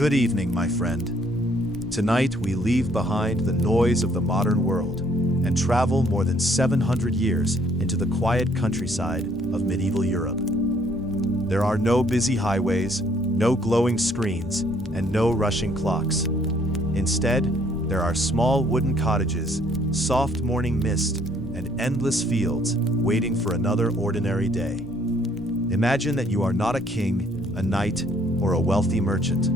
Good evening, my friend. Tonight we leave behind the noise of the modern world and travel more than 700 years into the quiet countryside of medieval Europe. There are no busy highways, no glowing screens, and no rushing clocks. Instead, there are small wooden cottages, soft morning mist, and endless fields waiting for another ordinary day. Imagine that you are not a king, a knight, or a wealthy merchant.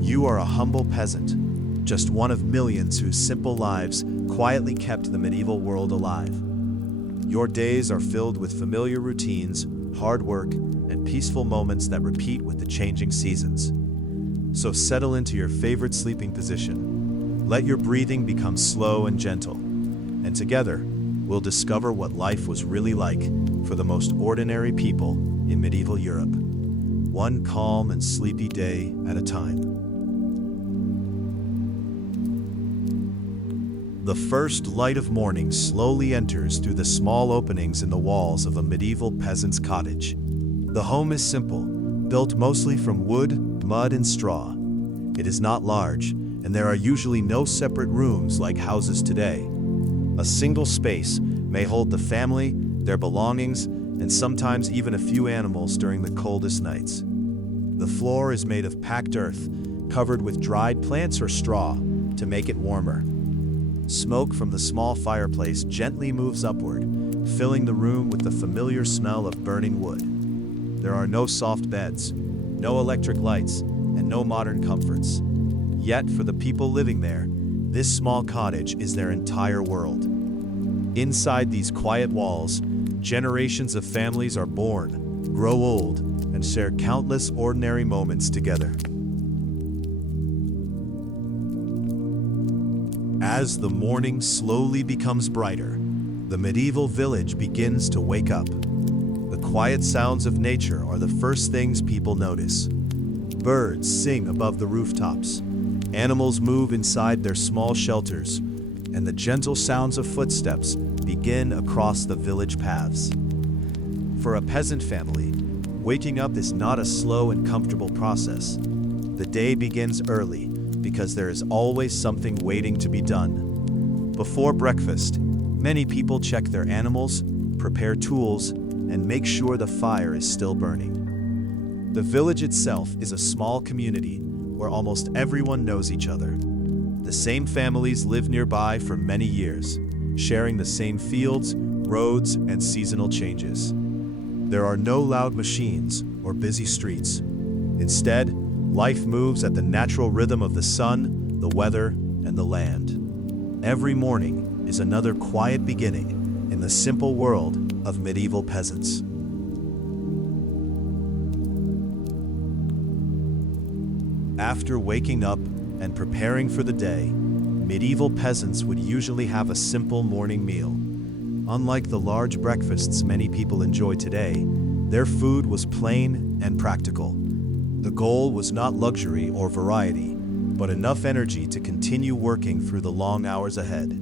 You are a humble peasant, just one of millions whose simple lives quietly kept the medieval world alive. Your days are filled with familiar routines, hard work, and peaceful moments that repeat with the changing seasons. So settle into your favorite sleeping position. Let your breathing become slow and gentle. And together, we'll discover what life was really like for the most ordinary people in medieval Europe, one calm and sleepy day at a time. The first light of morning slowly enters through the small openings in the walls of a medieval peasant's cottage. The home is simple, built mostly from wood, mud, and straw. It is not large, and there are usually no separate rooms like houses today. A single space may hold the family, their belongings, and sometimes even a few animals during the coldest nights. The floor is made of packed earth, covered with dried plants or straw to make it warmer. Smoke from the small fireplace gently moves upward, filling the room with the familiar smell of burning wood. There are no soft beds, no electric lights, and no modern comforts. Yet, for the people living there, this small cottage is their entire world. Inside these quiet walls, generations of families are born, grow old, and share countless ordinary moments together. As the morning slowly becomes brighter, the medieval village begins to wake up. The quiet sounds of nature are the first things people notice. Birds sing above the rooftops, animals move inside their small shelters, and the gentle sounds of footsteps begin across the village paths. For a peasant family, waking up is not a slow and comfortable process. The day begins early because there is always something waiting to be done. Before breakfast, many people check their animals, prepare tools, and make sure the fire is still burning. The village itself is a small community where almost everyone knows each other. The same families live nearby for many years, sharing the same fields, roads, and seasonal changes. There are no loud machines or busy streets. Instead, life moves at the natural rhythm of the sun, the weather, and the land. Every morning is another quiet beginning in the simple world of medieval peasants. After waking up and preparing for the day, medieval peasants would usually have a simple morning meal. Unlike the large breakfasts many people enjoy today, their food was plain and practical. The goal was not luxury or variety, but enough energy to continue working through the long hours ahead.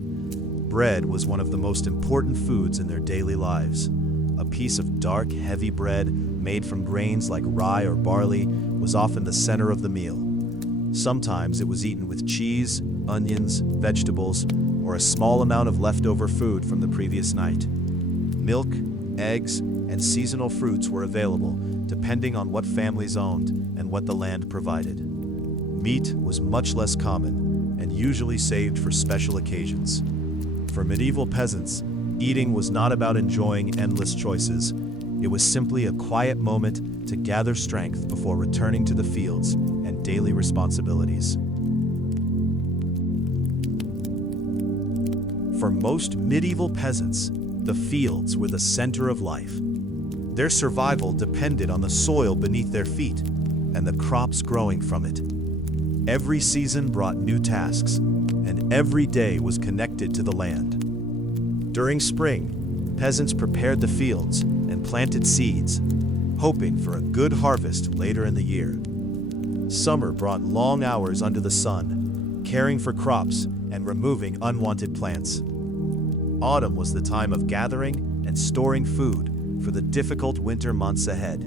Bread was one of the most important foods in their daily lives. A piece of dark, heavy bread made from grains like rye or barley was often the center of the meal. Sometimes it was eaten with cheese, onions, vegetables, or a small amount of leftover food from the previous night. Milk, eggs, and seasonal fruits were available, depending on what families owned and what the land provided. Meat was much less common and usually saved for special occasions. For medieval peasants, eating was not about enjoying endless choices. It was simply a quiet moment to gather strength before returning to the fields and daily responsibilities. For most medieval peasants, the fields were the center of life. Their survival depended on the soil beneath their feet and the crops growing from it. Every season brought new tasks, and every day was connected to the land. During spring, peasants prepared the fields and planted seeds, hoping for a good harvest later in the year. Summer brought long hours under the sun, caring for crops and removing unwanted plants. Autumn was the time of gathering and storing food for the difficult winter months ahead.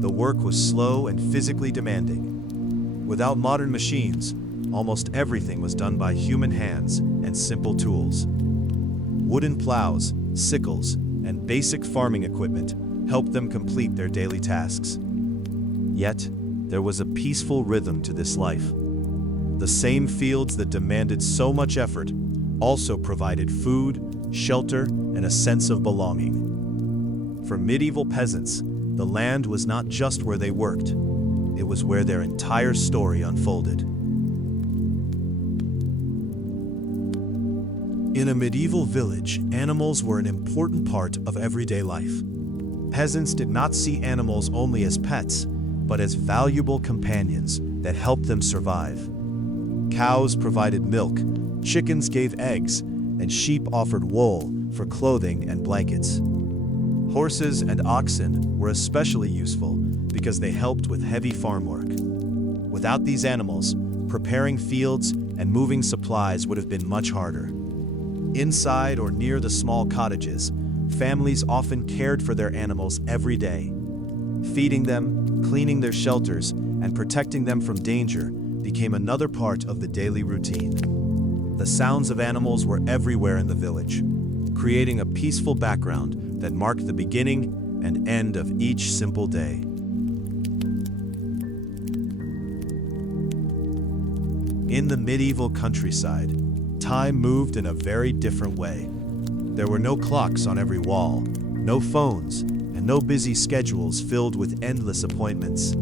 The work was slow and physically demanding. Without modern machines, almost everything was done by human hands and simple tools. Wooden plows, sickles, and basic farming equipment helped them complete their daily tasks. Yet, there was a peaceful rhythm to this life. The same fields that demanded so much effort also provided food, shelter, and a sense of belonging. For medieval peasants, the land was not just where they worked, it was where their entire story unfolded. In a medieval village, animals were an important part of everyday life. Peasants did not see animals only as pets, but as valuable companions that helped them survive. Cows provided milk, chickens gave eggs, and sheep offered wool for clothing and blankets. Horses and oxen were especially useful because they helped with heavy farm work. Without these animals, preparing fields and moving supplies would have been much harder. Inside or near the small cottages, families often cared for their animals every day. Feeding them, cleaning their shelters, and protecting them from danger became another part of the daily routine. The sounds of animals were everywhere in the village, creating a peaceful background that marked the beginning and end of each simple day. In the medieval countryside, time moved in a very different way. There were no clocks on every wall, no phones, and no busy schedules filled with endless appointments.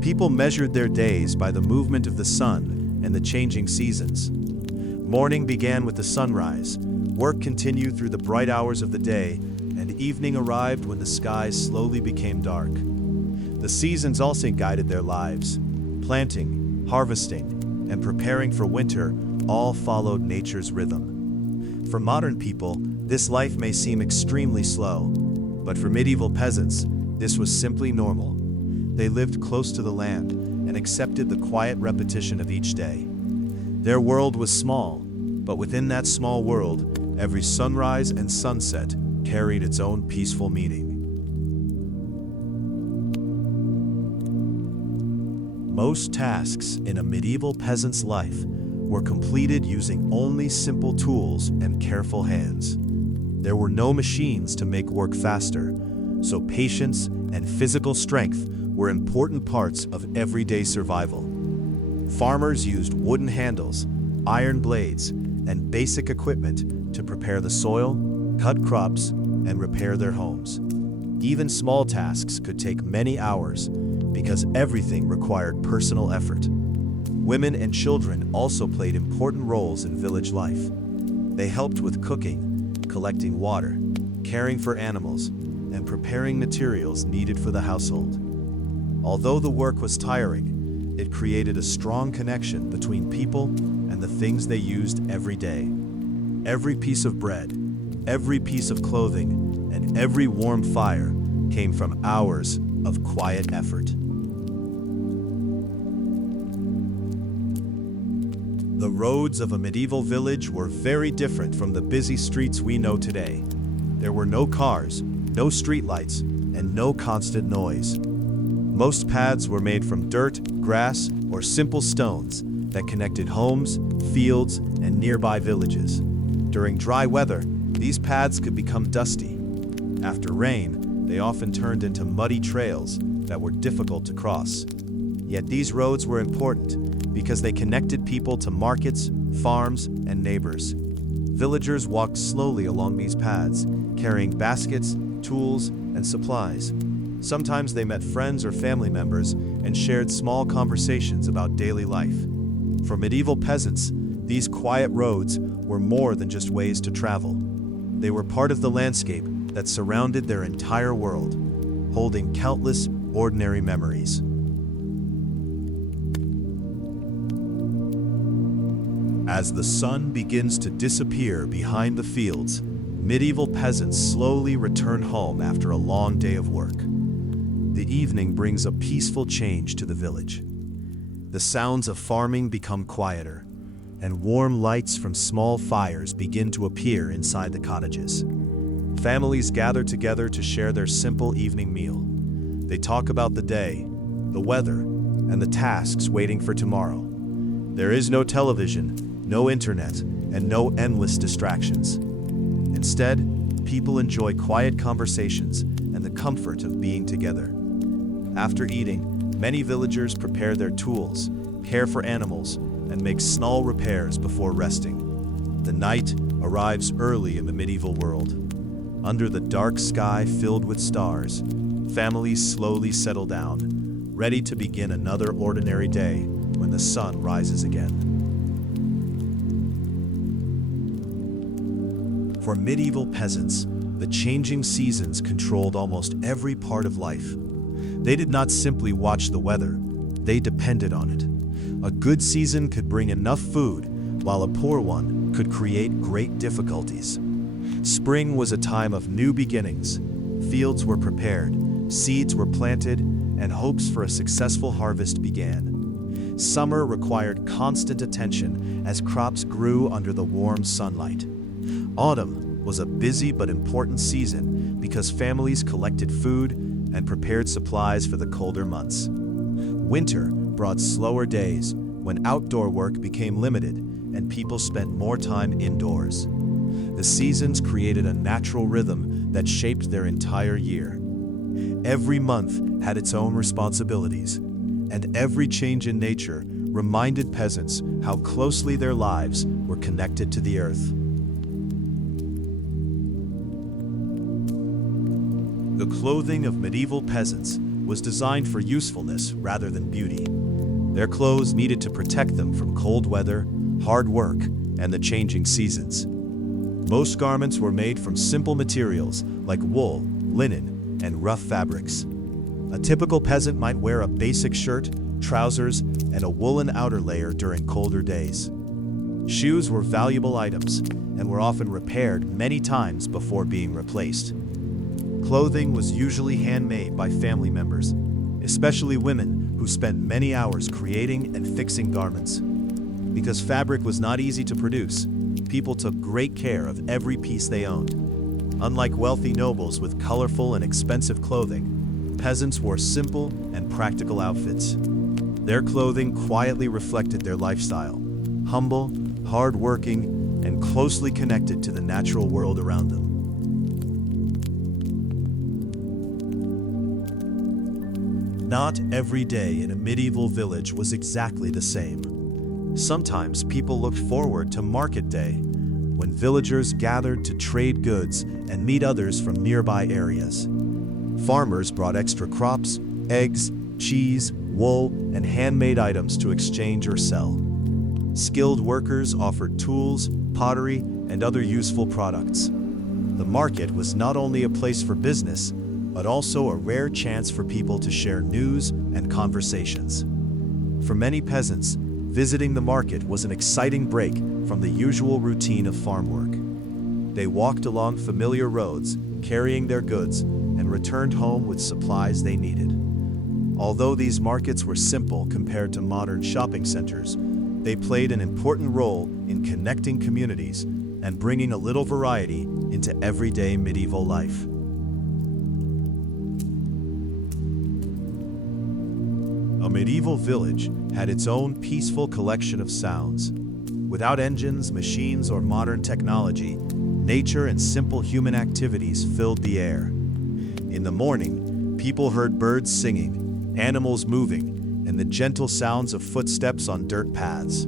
People measured their days by the movement of the sun and the changing seasons. Morning began with the sunrise, work continued through the bright hours of the day, and evening arrived when the skies slowly became dark. The seasons also guided their lives. Planting, harvesting, and preparing for winter all followed nature's rhythm. For modern people, this life may seem extremely slow, but for medieval peasants, this was simply normal. They lived close to the land and accepted the quiet repetition of each day. Their world was small, but within that small world, every sunrise and sunset carried its own peaceful meaning. Most tasks in a medieval peasant's life were completed using only simple tools and careful hands. There were no machines to make work faster, so patience and physical strength were important parts of everyday survival. Farmers used wooden handles, iron blades, and basic equipment to prepare the soil, cut crops, and repair their homes. Even small tasks could take many hours because everything required personal effort. Women and children also played important roles in village life. They helped with cooking, collecting water, caring for animals, and preparing materials needed for the household. Although the work was tiring, it created a strong connection between people and the things they used every day. Every piece of bread, every piece of clothing, and every warm fire came from hours of quiet effort. The roads of a medieval village were very different from the busy streets we know today. There were no cars, no streetlights, and no constant noise. Most paths were made from dirt, grass, or simple stones that connected homes, fields, and nearby villages. During dry weather, these paths could become dusty. After rain, they often turned into muddy trails that were difficult to cross. Yet these roads were important because they connected people to markets, farms, and neighbors. Villagers walked slowly along these paths, carrying baskets, tools, and supplies. Sometimes they met friends or family members and shared small conversations about daily life. For medieval peasants, these quiet roads were more than just ways to travel. They were part of the landscape that surrounded their entire world, holding countless ordinary memories. As the sun begins to disappear behind the fields, medieval peasants slowly return home after a long day of work. The evening brings a peaceful change to the village. The sounds of farming become quieter, and warm lights from small fires begin to appear inside the cottages. Families gather together to share their simple evening meal. They talk about the day, the weather, and the tasks waiting for tomorrow. There is no television, no internet, and no endless distractions. Instead, people enjoy quiet conversations and the comfort of being together. After eating, many villagers prepare their tools, care for animals, and make small repairs before resting. The night arrives early in the medieval world. Under the dark sky filled with stars, families slowly settle down, ready to begin another ordinary day when the sun rises again. For medieval peasants, the changing seasons controlled almost every part of life. They did not simply watch the weather, they depended on it. A good season could bring enough food, while a poor one could create great difficulties. Spring was a time of new beginnings. Fields were prepared, seeds were planted, and hopes for a successful harvest began. Summer required constant attention as crops grew under the warm sunlight. Autumn was a busy but important season because families collected food and prepared supplies for the colder months. Winter brought slower days when outdoor work became limited and people spent more time indoors. The seasons created a natural rhythm that shaped their entire year. Every month had its own responsibilities, and every change in nature reminded peasants how closely their lives were connected to the earth. The clothing of medieval peasants was designed for usefulness rather than beauty. Their clothes needed to protect them from cold weather, hard work, and the changing seasons. Most garments were made from simple materials like wool, linen, and rough fabrics. A typical peasant might wear a basic shirt, trousers, and a woolen outer layer during colder days. Shoes were valuable items and were often repaired many times before being replaced. Clothing was usually handmade by family members, especially women who spent many hours creating and fixing garments. Because fabric was not easy to produce, people took great care of every piece they owned. Unlike wealthy nobles with colorful and expensive clothing, peasants wore simple and practical outfits. Their clothing quietly reflected their lifestyle, humble, hard-working, and closely connected to the natural world around them. Not every day in a medieval village was exactly the same. Sometimes people looked forward to market day, when villagers gathered to trade goods and meet others from nearby areas. Farmers brought extra crops, eggs, cheese, wool, and handmade items to exchange or sell. Skilled workers offered tools, pottery, and other useful products. The market was not only a place for business, but also a rare chance for people to share news and conversations. For many peasants, visiting the market was an exciting break from the usual routine of farm work. They walked along familiar roads, carrying their goods, and returned home with supplies they needed. Although these markets were simple compared to modern shopping centers, they played an important role in connecting communities and bringing a little variety into everyday medieval life. A medieval village had its own peaceful collection of sounds. Without engines, machines, or modern technology, nature and simple human activities filled the air. In the morning, people heard birds singing, animals moving, and the gentle sounds of footsteps on dirt paths.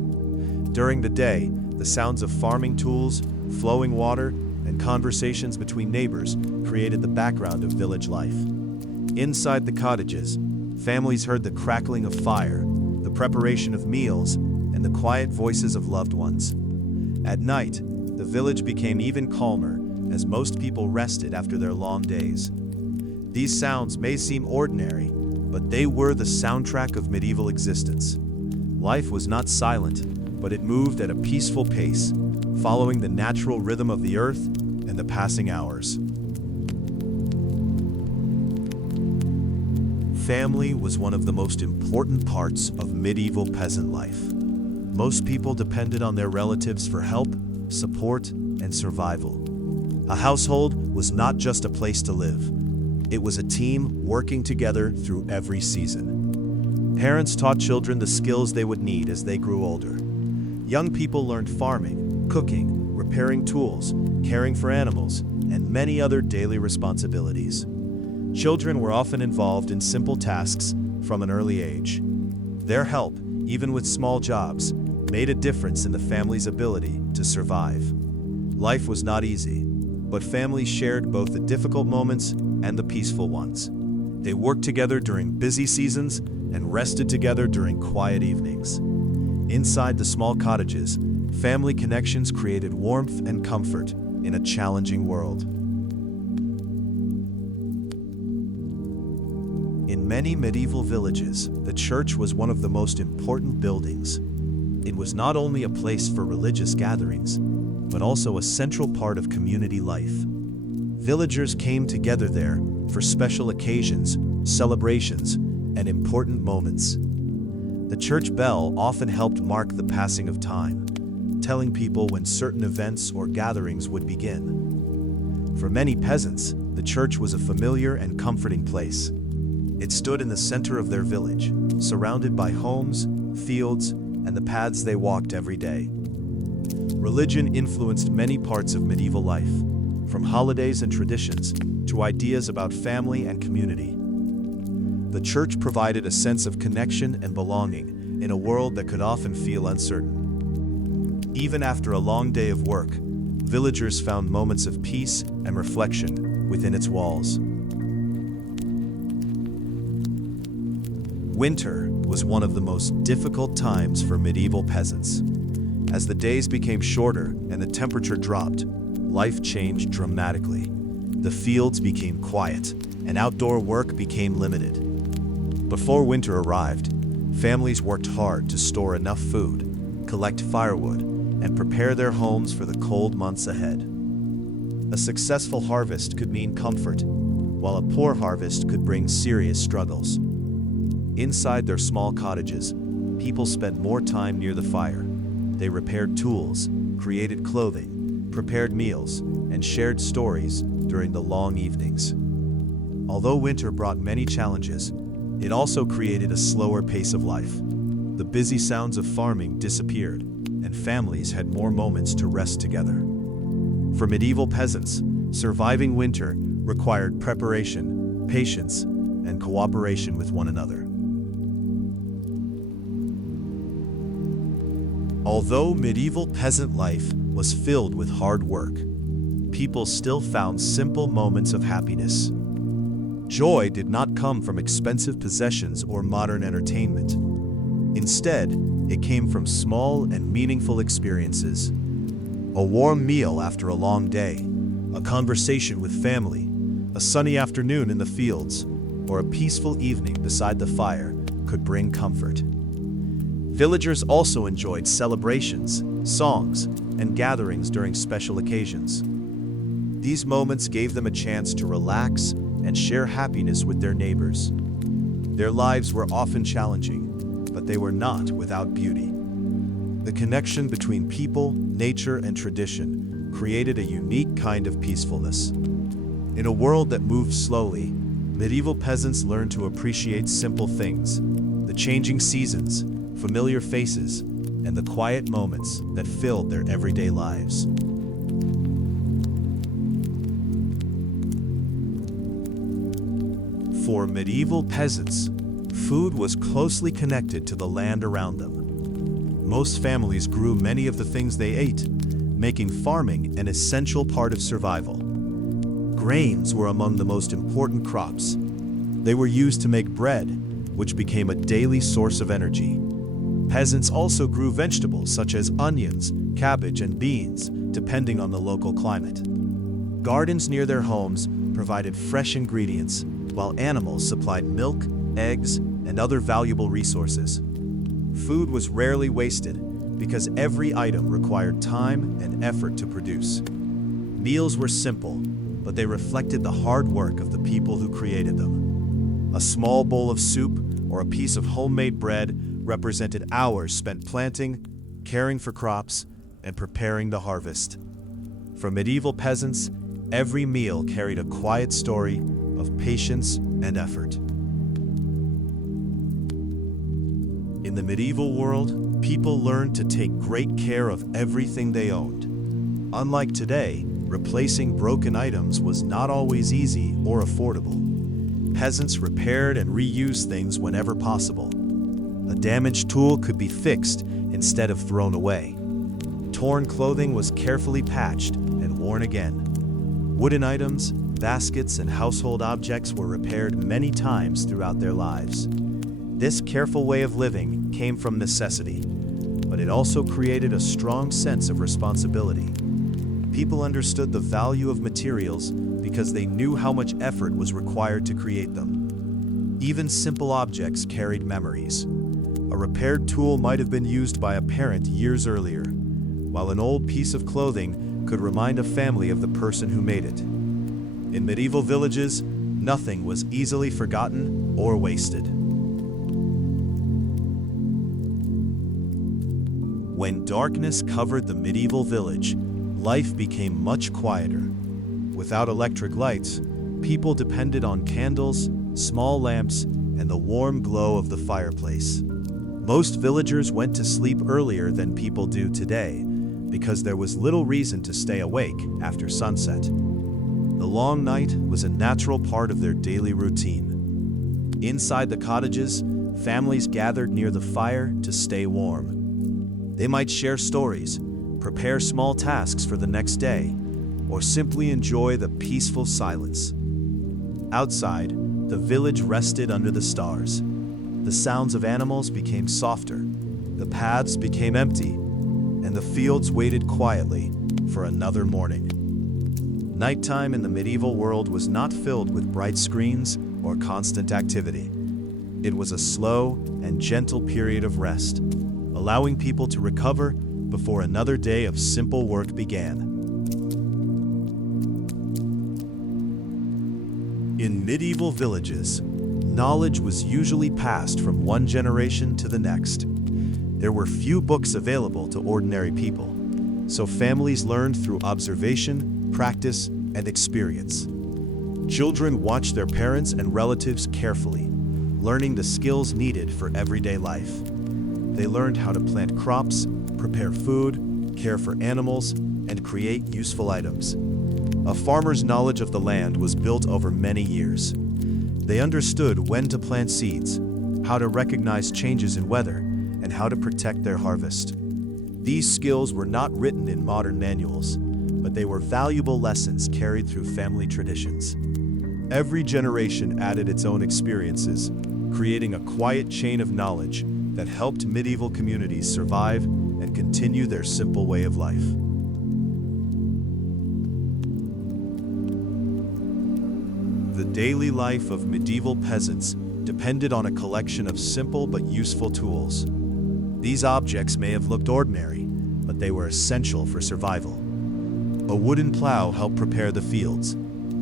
During the day, the sounds of farming tools, flowing water, and conversations between neighbors created the background of village life. Inside the cottages, families heard the crackling of fire, the preparation of meals, and the quiet voices of loved ones. At night, the village became even calmer as most people rested after their long days. These sounds may seem ordinary, but they were the soundtrack of medieval existence. Life was not silent, but it moved at a peaceful pace, following the natural rhythm of the earth and the passing hours. Family was one of the most important parts of medieval peasant life. Most people depended on their relatives for help, support, and survival. A household was not just a place to live. It was a team working together through every season. Parents taught children the skills they would need as they grew older. Young people learned farming, cooking, repairing tools, caring for animals, and many other daily responsibilities. Children were often involved in simple tasks from an early age. Their help, even with small jobs, made a difference in the family's ability to survive. Life was not easy, but families shared both the difficult moments and the peaceful ones. They worked together during busy seasons and rested together during quiet evenings. Inside the small cottages, family connections created warmth and comfort in a challenging world. In many medieval villages, the church was one of the most important buildings. It was not only a place for religious gatherings, but also a central part of community life. Villagers came together there for special occasions, celebrations, and important moments. The church bell often helped mark the passing of time, telling people when certain events or gatherings would begin. For many peasants, the church was a familiar and comforting place. It stood in the center of their village, surrounded by homes, fields, and the paths they walked every day. Religion influenced many parts of medieval life, from holidays and traditions to ideas about family and community. The church provided a sense of connection and belonging in a world that could often feel uncertain. Even after a long day of work, villagers found moments of peace and reflection within its walls. Winter was one of the most difficult times for medieval peasants. As the days became shorter and the temperature dropped, life changed dramatically. The fields became quiet, and outdoor work became limited. Before winter arrived, families worked hard to store enough food, collect firewood, and prepare their homes for the cold months ahead. A successful harvest could mean comfort, while a poor harvest could bring serious struggles. Inside their small cottages, people spent more time near the fire. They repaired tools, created clothing, prepared meals, and shared stories during the long evenings. Although winter brought many challenges, it also created a slower pace of life. The busy sounds of farming disappeared, and families had more moments to rest together. For medieval peasants, surviving winter required preparation, patience, and cooperation with one another. Although medieval peasant life was filled with hard work, people still found simple moments of happiness. Joy did not come from expensive possessions or modern entertainment. Instead, it came from small and meaningful experiences. A warm meal after a long day, a conversation with family, a sunny afternoon in the fields, or a peaceful evening beside the fire could bring comfort. Villagers also enjoyed celebrations, songs, and gatherings during special occasions. These moments gave them a chance to relax and share happiness with their neighbors. Their lives were often challenging, but they were not without beauty. The connection between people, nature, and tradition created a unique kind of peacefulness. In a world that moved slowly, medieval peasants learned to appreciate simple things, the changing seasons, familiar faces, and the quiet moments that filled their everyday lives. For medieval peasants, food was closely connected to the land around them. Most families grew many of the things they ate, making farming an essential part of survival. Grains were among the most important crops. They were used to make bread, which became a daily source of energy. Peasants also grew vegetables such as onions, cabbage, and beans, depending on the local climate. Gardens near their homes provided fresh ingredients, while animals supplied milk, eggs, and other valuable resources. Food was rarely wasted because every item required time and effort to produce. Meals were simple, but they reflected the hard work of the people who created them. A small bowl of soup or a piece of homemade bread represented hours spent planting, caring for crops, and preparing the harvest. For medieval peasants, every meal carried a quiet story of patience and effort. In the medieval world, people learned to take great care of everything they owned. Unlike today, replacing broken items was not always easy or affordable. Peasants repaired and reused things whenever possible. A damaged tool could be fixed instead of thrown away. Torn clothing was carefully patched and worn again. Wooden items, baskets, and household objects were repaired many times throughout their lives. This careful way of living came from necessity, but it also created a strong sense of responsibility. People understood the value of materials because they knew how much effort was required to create them. Even simple objects carried memories. A repaired tool might have been used by a parent years earlier, while an old piece of clothing could remind a family of the person who made it. In medieval villages, nothing was easily forgotten or wasted. When darkness covered the medieval village, life became much quieter. Without electric lights, people depended on candles, small lamps, and the warm glow of the fireplace. Most villagers went to sleep earlier than people do today because there was little reason to stay awake after sunset. The long night was a natural part of their daily routine. Inside the cottages, families gathered near the fire to stay warm. They might share stories, prepare small tasks for the next day, or simply enjoy the peaceful silence. Outside, the village rested under the stars. The sounds of animals became softer, the paths became empty, and the fields waited quietly for another morning. Nighttime in the medieval world was not filled with bright screens or constant activity. It was a slow and gentle period of rest, allowing people to recover before another day of simple work began. In medieval villages, knowledge was usually passed from one generation to the next. There were few books available to ordinary people, so families learned through observation, practice, and experience. Children watched their parents and relatives carefully, learning the skills needed for everyday life. They learned how to plant crops, prepare food, care for animals, and create useful items. A farmer's knowledge of the land was built over many years. They understood when to plant seeds, how to recognize changes in weather, and how to protect their harvest. These skills were not written in modern manuals, but they were valuable lessons carried through family traditions. Every generation added its own experiences, creating a quiet chain of knowledge that helped medieval communities survive and continue their simple way of life. The daily life of medieval peasants depended on a collection of simple but useful tools. These objects may have looked ordinary, but they were essential for survival. A wooden plow helped prepare the fields,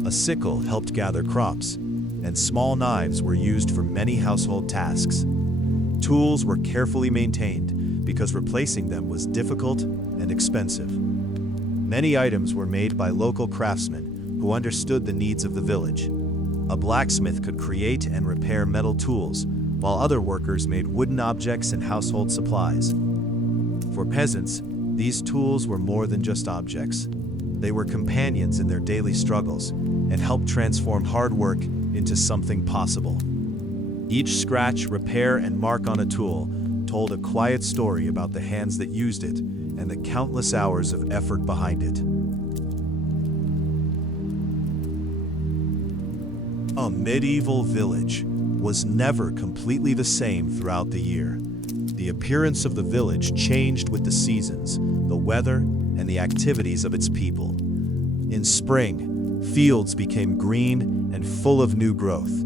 a sickle helped gather crops, and small knives were used for many household tasks. Tools were carefully maintained because replacing them was difficult and expensive. Many items were made by local craftsmen who understood the needs of the village. A blacksmith could create and repair metal tools, while other workers made wooden objects and household supplies. For peasants, these tools were more than just objects. They were companions in their daily struggles and helped transform hard work into something possible. Each scratch, repair, and mark on a tool told a quiet story about the hands that used it and the countless hours of effort behind it. A medieval village was never completely the same throughout the year. The appearance of the village changed with the seasons, the weather, and the activities of its people. In spring, fields became green and full of new growth.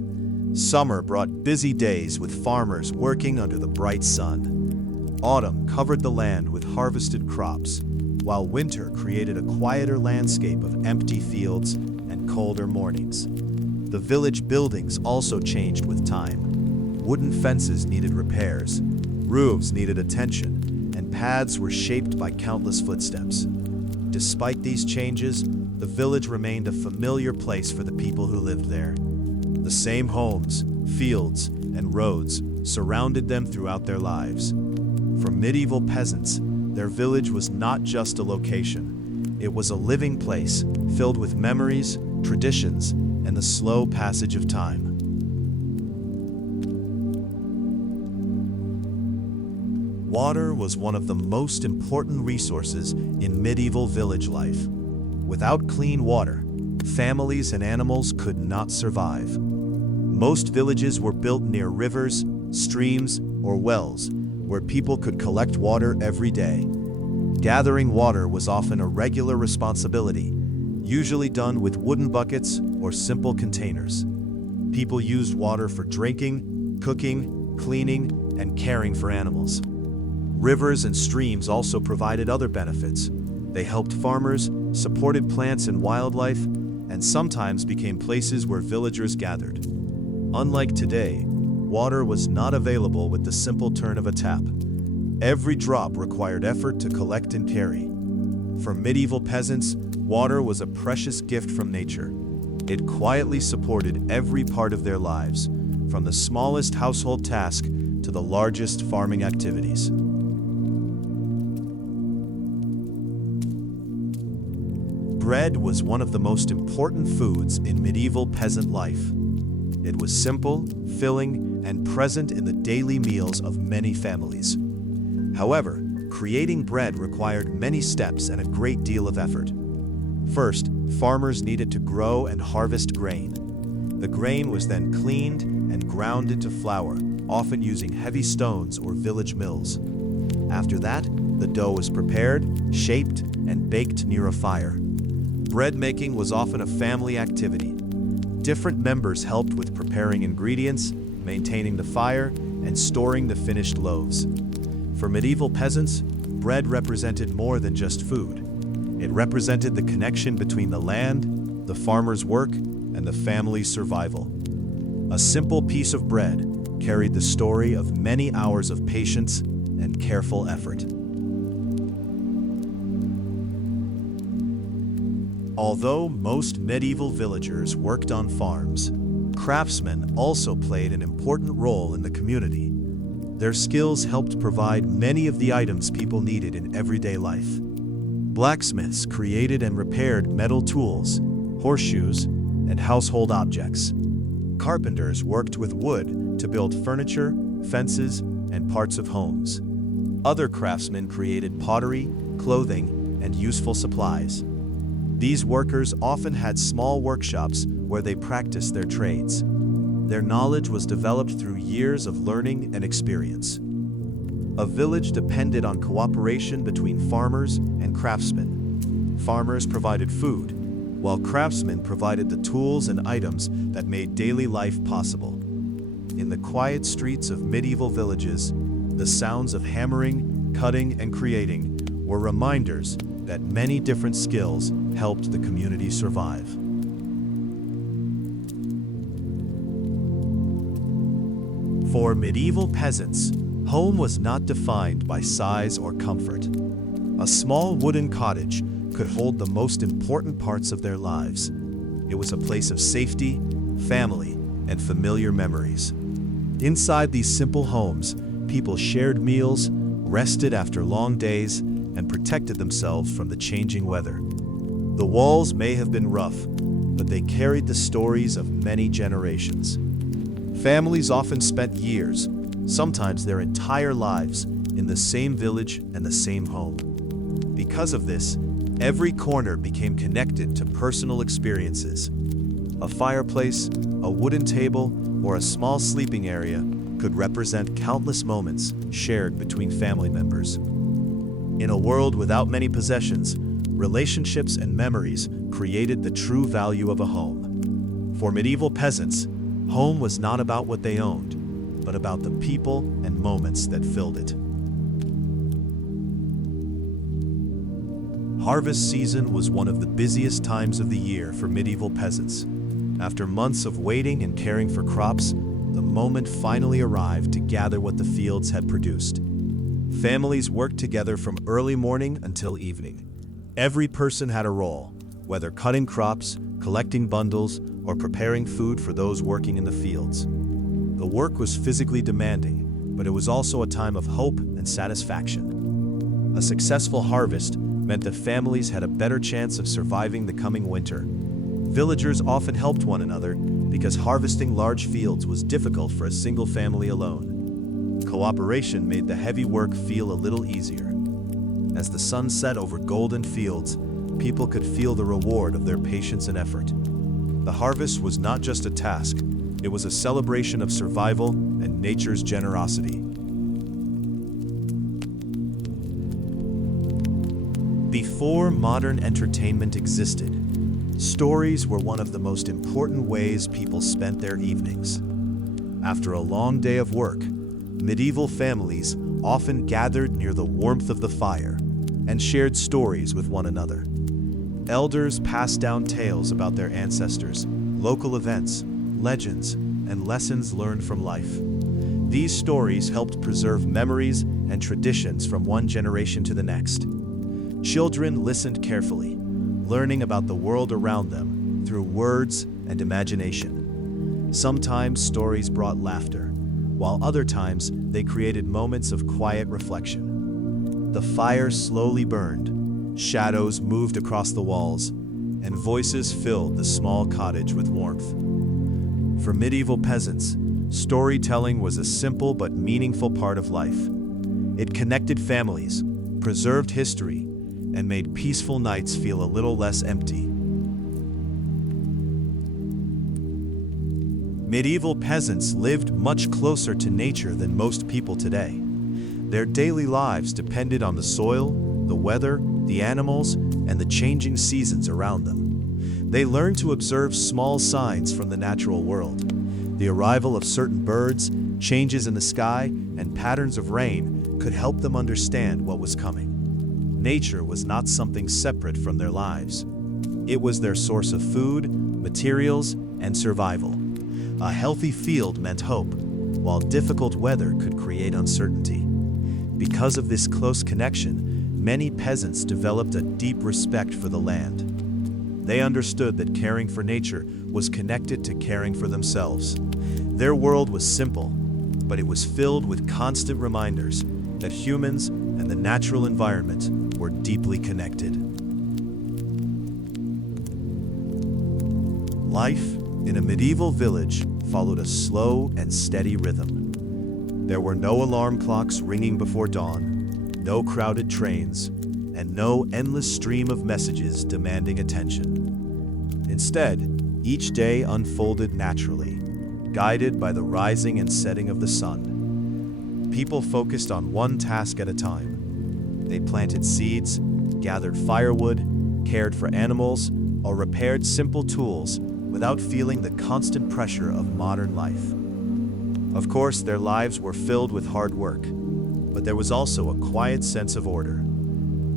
Summer brought busy days with farmers working under the bright sun. Autumn covered the land with harvested crops, while winter created a quieter landscape of empty fields and colder mornings. The village buildings also changed with time. Wooden fences needed repairs, roofs needed attention, and paths were shaped by countless footsteps. Despite these changes, the village remained a familiar place for the people who lived there. The same homes, fields, and roads surrounded them throughout their lives. For medieval peasants, their village was not just a location. It was a living place filled with memories, traditions, and the slow passage of time. Water was one of the most important resources in medieval village life. Without clean water, families and animals could not survive. Most villages were built near rivers, streams, or wells, where people could collect water every day. Gathering water was often a regular responsibility, usually done with wooden buckets or simple containers. People used water for drinking, cooking, cleaning, and caring for animals. Rivers and streams also provided other benefits. They helped farmers, supported plants and wildlife, and sometimes became places where villagers gathered. Unlike today, water was not available with the simple turn of a tap. Every drop required effort to collect and carry. For medieval peasants, water was a precious gift from nature. It quietly supported every part of their lives, from the smallest household task to the largest farming activities. Bread was one of the most important foods in medieval peasant life. It was simple, filling, and present in the daily meals of many families. However, creating bread required many steps and a great deal of effort. First, farmers needed to grow and harvest grain. The grain was then cleaned and ground into flour, often using heavy stones or village mills. After that, the dough was prepared, shaped, and baked near a fire. Bread making was often a family activity. Different members helped with preparing ingredients, maintaining the fire, and storing the finished loaves. For medieval peasants, bread represented more than just food. It represented the connection between the land, the farmer's work, and the family's survival. A simple piece of bread carried the story of many hours of patience and careful effort. Although most medieval villagers worked on farms, craftsmen also played an important role in the community. Their skills helped provide many of the items people needed in everyday life. Blacksmiths created and repaired metal tools, horseshoes, and household objects. Carpenters worked with wood to build furniture, fences, and parts of homes. Other craftsmen created pottery, clothing, and useful supplies. These workers often had small workshops where they practiced their trades. Their knowledge was developed through years of learning and experience. A village depended on cooperation between farmers and craftsmen. Farmers provided food, while craftsmen provided the tools and items that made daily life possible. In the quiet streets of medieval villages, the sounds of hammering, cutting, and creating were reminders that many different skills helped the community survive. For medieval peasants, home was not defined by size or comfort. A small wooden cottage could hold the most important parts of their lives. It was a place of safety, family, and familiar memories. Inside these simple homes, people shared meals, rested after long days, and protected themselves from the changing weather. The walls may have been rough, but they carried the stories of many generations. Families often spent years, sometimes their entire lives, in the same village and the same home. Because of this, every corner became connected to personal experiences. A fireplace, a wooden table, or a small sleeping area could represent countless moments shared between family members. In a world without many possessions, relationships and memories created the true value of a home. For medieval peasants, home was not about what they owned, but about the people and moments that filled it. Harvest season was one of the busiest times of the year for medieval peasants. After months of waiting and caring for crops, the moment finally arrived to gather what the fields had produced. Families worked together from early morning until evening. Every person had a role, whether cutting crops, collecting bundles, or preparing food for those working in the fields. The work was physically demanding, but it was also a time of hope and satisfaction. A successful harvest meant that families had a better chance of surviving the coming winter. Villagers often helped one another because harvesting large fields was difficult for a single family alone. Cooperation made the heavy work feel a little easier. As the sun set over golden fields, people could feel the reward of their patience and effort. The harvest was not just a task, it was a celebration of survival and nature's generosity. Before modern entertainment existed, stories were one of the most important ways people spent their evenings. After a long day of work, medieval families often gathered near the warmth of the fire and shared stories with one another. Elders passed down tales about their ancestors, local events, legends, and lessons learned from life. These stories helped preserve memories and traditions from one generation to the next. Children listened carefully, learning about the world around them through words and imagination. Sometimes stories brought laughter, while other times they created moments of quiet reflection. The fire slowly burned, shadows moved across the walls, and voices filled the small cottage with warmth. For medieval peasants, storytelling was a simple but meaningful part of life. It connected families, preserved history, and made peaceful nights feel a little less empty. Medieval peasants lived much closer to nature than most people today. Their daily lives depended on the soil, the weather, the animals, and the changing seasons around them. They learned to observe small signs from the natural world. The arrival of certain birds, changes in the sky, and patterns of rain could help them understand what was coming. Nature was not something separate from their lives. It was their source of food, materials, and survival. A healthy field meant hope, while difficult weather could create uncertainty. Because of this close connection, many peasants developed a deep respect for the land. They understood that caring for nature was connected to caring for themselves. Their world was simple, but it was filled with constant reminders that humans and the natural environment were deeply connected. Life in a medieval village followed a slow and steady rhythm. There were no alarm clocks ringing before dawn, no crowded trains, and no endless stream of messages demanding attention. Instead, each day unfolded naturally, guided by the rising and setting of the sun. People focused on one task at a time. They planted seeds, gathered firewood, cared for animals, or repaired simple tools without feeling the constant pressure of modern life. Of course, their lives were filled with hard work, but there was also a quiet sense of order.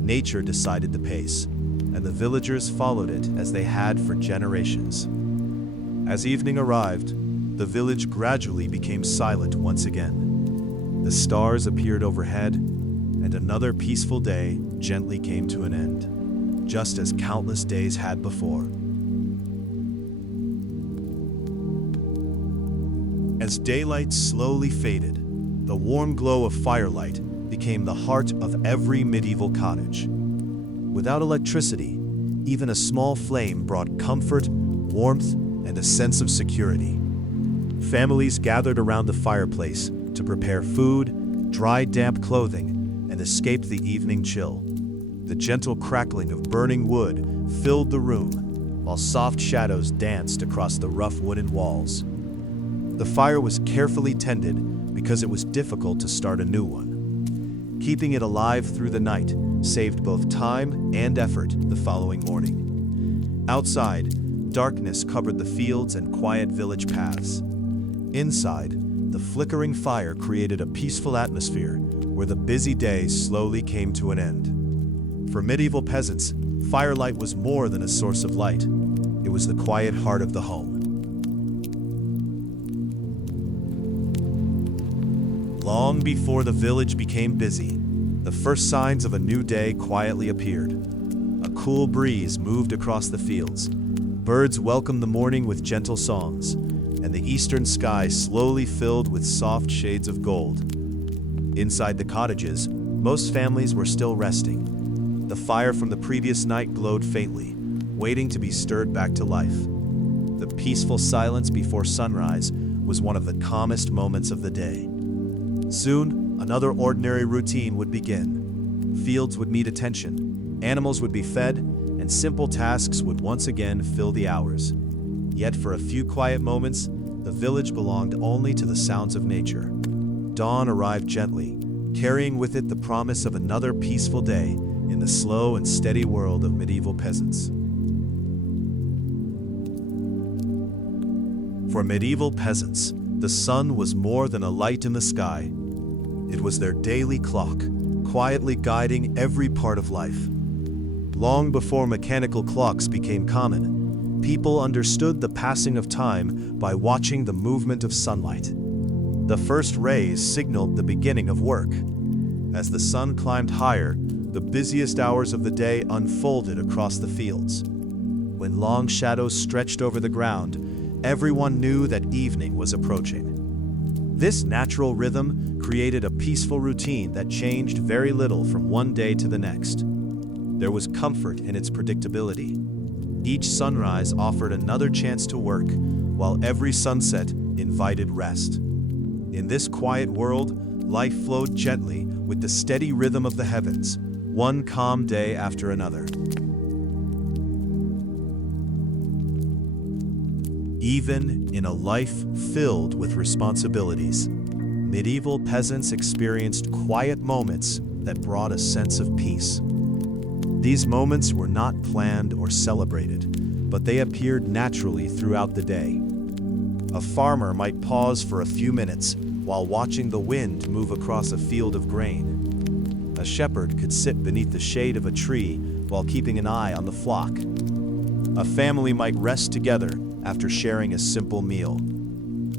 Nature decided the pace, and the villagers followed it as they had for generations. As evening arrived, the village gradually became silent once again. The stars appeared overhead, and another peaceful day gently came to an end, just as countless days had before. As daylight slowly faded, the warm glow of firelight became the heart of every medieval cottage. Without electricity, even a small flame brought comfort, warmth, and a sense of security. Families gathered around the fireplace to prepare food, dry damp clothing, and escape the evening chill. The gentle crackling of burning wood filled the room, while soft shadows danced across the rough wooden walls. The fire was carefully tended because it was difficult to start a new one. Keeping it alive through the night saved both time and effort the following morning. Outside, darkness covered the fields and quiet village paths. Inside, the flickering fire created a peaceful atmosphere where the busy day slowly came to an end. For medieval peasants, firelight was more than a source of light. It was the quiet heart of the home. Long before the village became busy, the first signs of a new day quietly appeared. A cool breeze moved across the fields. Birds welcomed the morning with gentle songs, and the eastern sky slowly filled with soft shades of gold. Inside the cottages, most families were still resting. The fire from the previous night glowed faintly, waiting to be stirred back to life. The peaceful silence before sunrise was one of the calmest moments of the day. Soon, another ordinary routine would begin. Fields would need attention, animals would be fed, and simple tasks would once again fill the hours. Yet for a few quiet moments, the village belonged only to the sounds of nature. Dawn arrived gently, carrying with it the promise of another peaceful day in the slow and steady world of medieval peasants. For medieval peasants, the sun was more than a light in the sky. It was their daily clock, quietly guiding every part of life. Long before mechanical clocks became common, people understood the passing of time by watching the movement of sunlight. The first rays signaled the beginning of work. As the sun climbed higher, the busiest hours of the day unfolded across the fields. When long shadows stretched over the ground, everyone knew that evening was approaching. This natural rhythm created a peaceful routine that changed very little from one day to the next. There was comfort in its predictability. Each sunrise offered another chance to work, while every sunset invited rest. In this quiet world, life flowed gently with the steady rhythm of the heavens, one calm day after another. Even in a life filled with responsibilities, medieval peasants experienced quiet moments that brought a sense of peace. These moments were not planned or celebrated, but they appeared naturally throughout the day. A farmer might pause for a few minutes while watching the wind move across a field of grain. A shepherd could sit beneath the shade of a tree while keeping an eye on the flock. A family might rest together after sharing a simple meal.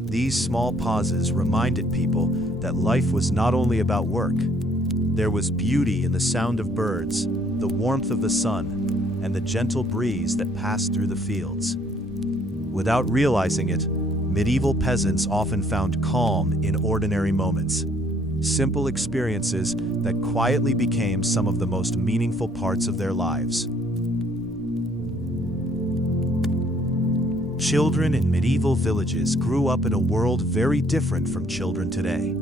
These small pauses reminded people that life was not only about work. There was beauty in the sound of birds, the warmth of the sun, and the gentle breeze that passed through the fields. Without realizing it, medieval peasants often found calm in ordinary moments, simple experiences that quietly became some of the most meaningful parts of their lives. Children in medieval villages grew up in a world very different from children today.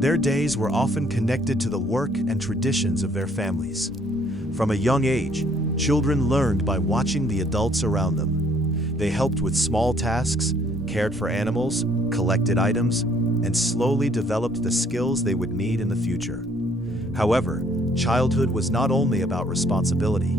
Their days were often connected to the work and traditions of their families. From a young age, children learned by watching the adults around them. They helped with small tasks, cared for animals, collected items, and slowly developed the skills they would need in the future. However, childhood was not only about responsibility.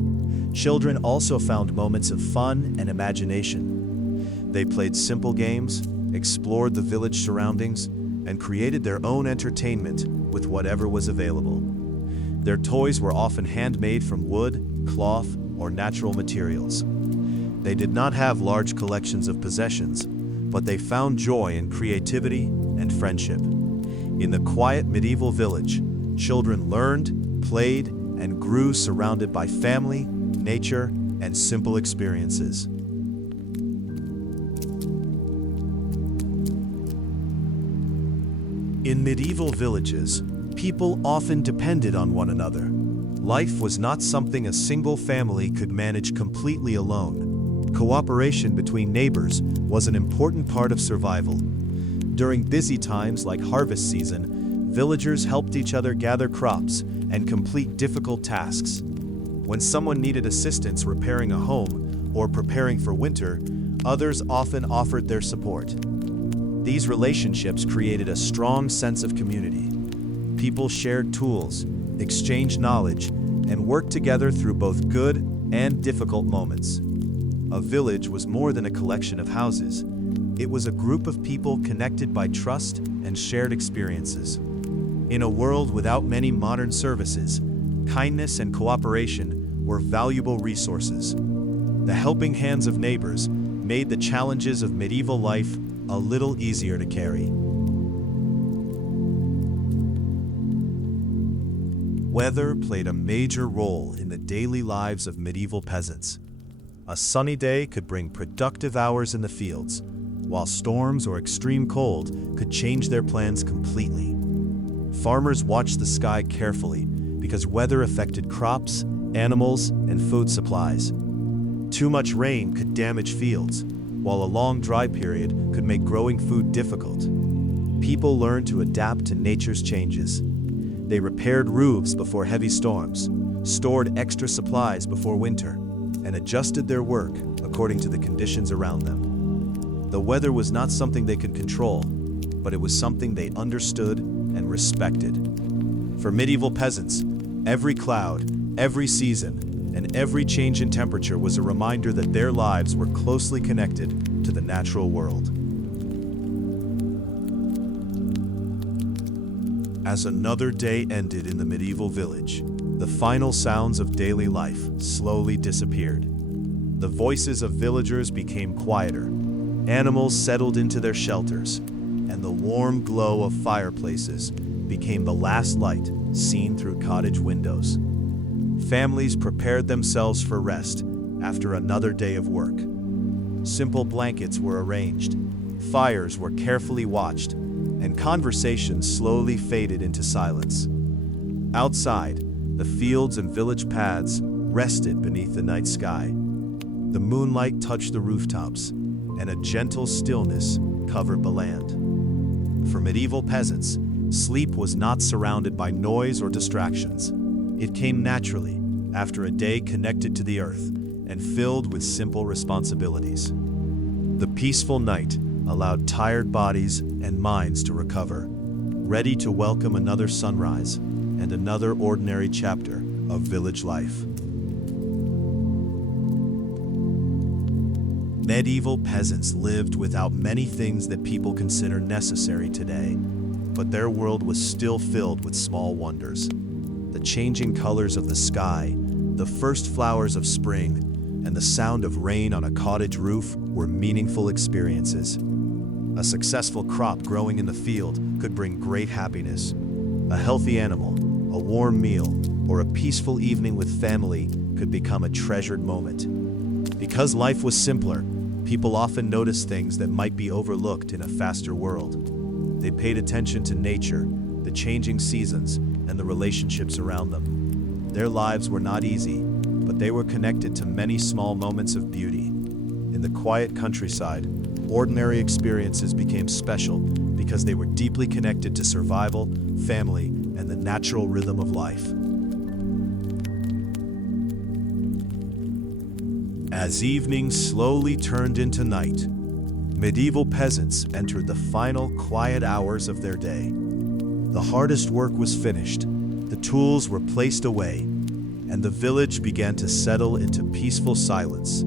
Children also found moments of fun and imagination. They played simple games, explored the village surroundings, and created their own entertainment with whatever was available. Their toys were often handmade from wood, cloth, or natural materials. They did not have large collections of possessions, but they found joy in creativity and friendship. In the quiet medieval village, children learned, played, and grew surrounded by family, nature, and simple experiences. In medieval villages, people often depended on one another. Life was not something a single family could manage completely alone. Cooperation between neighbors was an important part of survival. During busy times like harvest season, villagers helped each other gather crops and complete difficult tasks. When someone needed assistance repairing a home or preparing for winter, others often offered their support. These relationships created a strong sense of community. People shared tools, exchanged knowledge, and worked together through both good and difficult moments. A village was more than a collection of houses. It was a group of people connected by trust and shared experiences. In a world without many modern services, kindness and cooperation were valuable resources. The helping hands of neighbors made the challenges of medieval life a little easier to carry. Weather played a major role in the daily lives of medieval peasants. A sunny day could bring productive hours in the fields, while storms or extreme cold could change their plans completely. Farmers watched the sky carefully because weather affected crops, animals, and food supplies. Too much rain could damage fields, while a long dry period could make growing food difficult. People learned to adapt to nature's changes. They repaired roofs before heavy storms, stored extra supplies before winter, and adjusted their work according to the conditions around them. The weather was not something they could control, but it was something they understood and respected. For medieval peasants, every cloud, every season, and every change in temperature was a reminder that their lives were closely connected to the natural world. As another day ended in the medieval village, the final sounds of daily life slowly disappeared. The voices of villagers became quieter, animals settled into their shelters, and the warm glow of fireplaces became the last light seen through cottage windows. Families prepared themselves for rest after another day of work. Simple blankets were arranged, fires were carefully watched, and conversations slowly faded into silence. Outside, the fields and village paths rested beneath the night sky. The moonlight touched the rooftops, and a gentle stillness covered the land. For medieval peasants, sleep was not surrounded by noise or distractions. It came naturally after a day connected to the earth and filled with simple responsibilities. The peaceful night allowed tired bodies and minds to recover, ready to welcome another sunrise and another ordinary chapter of village life. Medieval peasants lived without many things that people consider necessary today, but their world was still filled with small wonders. The changing colors of the sky, the first flowers of spring, and the sound of rain on a cottage roof were meaningful experiences. A successful crop growing in the field could bring great happiness. A healthy animal, a warm meal, or a peaceful evening with family could become a treasured moment. Because life was simpler, people often noticed things that might be overlooked in a faster world. They paid attention to nature, the changing seasons, and the relationships around them. Their lives were not easy, but they were connected to many small moments of beauty. In the quiet countryside, ordinary experiences became special because they were deeply connected to survival, family, and the natural rhythm of life. As evening slowly turned into night, medieval peasants entered the final quiet hours of their day. The hardest work was finished, the tools were placed away, and the village began to settle into peaceful silence.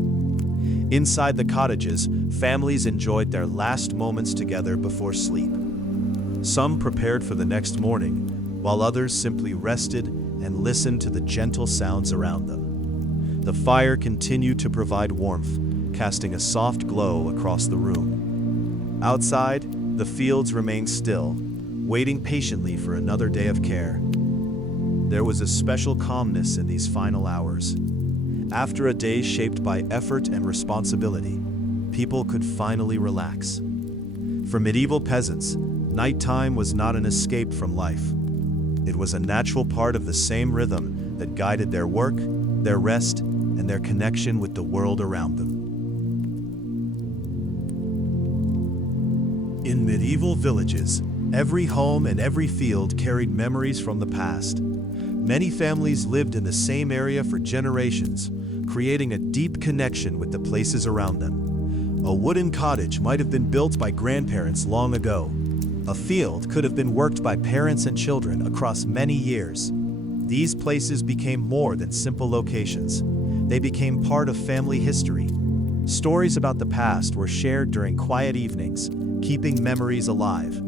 Inside the cottages, families enjoyed their last moments together before sleep. Some prepared for the next morning, while others simply rested and listened to the gentle sounds around them. The fire continued to provide warmth, casting a soft glow across the room. Outside, the fields remained still, waiting patiently for another day of care. There was a special calmness in these final hours. After a day shaped by effort and responsibility, people could finally relax. For medieval peasants, nighttime was not an escape from life. It was a natural part of the same rhythm that guided their work, their rest, and their connection with the world around them. In medieval villages, every home and every field carried memories from the past. Many families lived in the same area for generations, creating a deep connection with the places around them. A wooden cottage might have been built by grandparents long ago. A field could have been worked by parents and children across many years. These places became more than simple locations. They became part of family history. Stories about the past were shared during quiet evenings, keeping memories alive.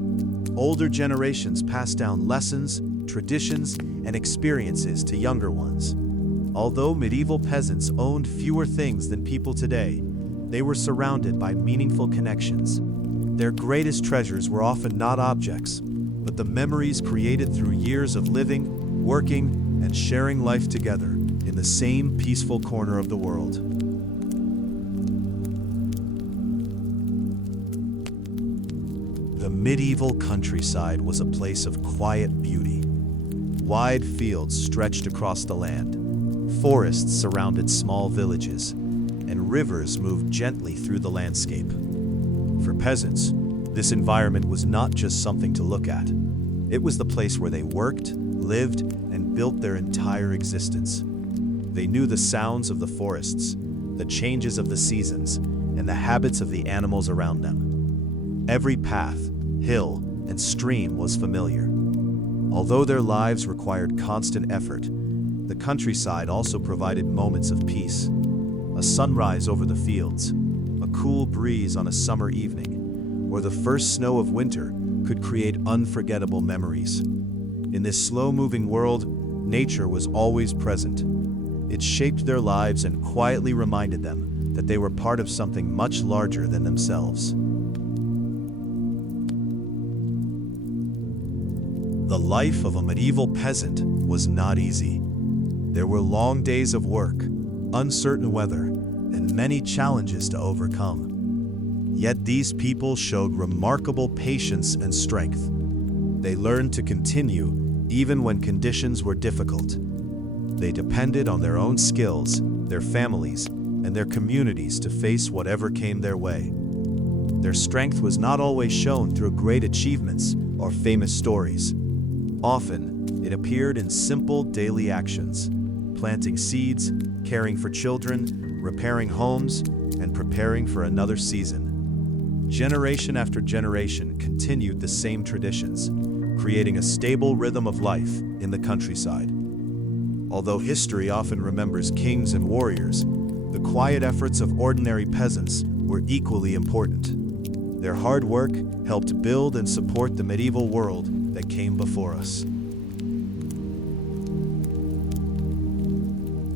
Older generations passed down lessons, traditions, and experiences to younger ones. Although medieval peasants owned fewer things than people today, they were surrounded by meaningful connections. Their greatest treasures were often not objects, but the memories created through years of living, working, and sharing life together in the same peaceful corner of the world. medieval countryside was a place of quiet beauty. Wide fields stretched across the land, forests surrounded small villages, and rivers moved gently through the landscape. For peasants, this environment was not just something to look at. It was the place where they worked, lived, and built their entire existence. They knew the sounds of the forests, the changes of the seasons, and the habits of the animals around them. Every path, hill, and stream was familiar. Although their lives required constant effort, the countryside also provided moments of peace. A sunrise over the fields, a cool breeze on a summer evening, or the first snow of winter could create unforgettable memories. In this slow-moving world, nature was always present. It shaped their lives and quietly reminded them that they were part of something much larger than themselves. The life of a medieval peasant was not easy. There were long days of work, uncertain weather, and many challenges to overcome. Yet these people showed remarkable patience and strength. They learned to continue even when conditions were difficult. They depended on their own skills, their families, and their communities to face whatever came their way. Their strength was not always shown through great achievements or famous stories. Often, it appeared in simple daily actions: planting seeds, caring for children, repairing homes, and preparing for another season. Generation after generation continued the same traditions, creating a stable rhythm of life in the countryside. Although history often remembers kings and warriors, the quiet efforts of ordinary peasants were equally important. Their hard work helped build and support the medieval world that came before us.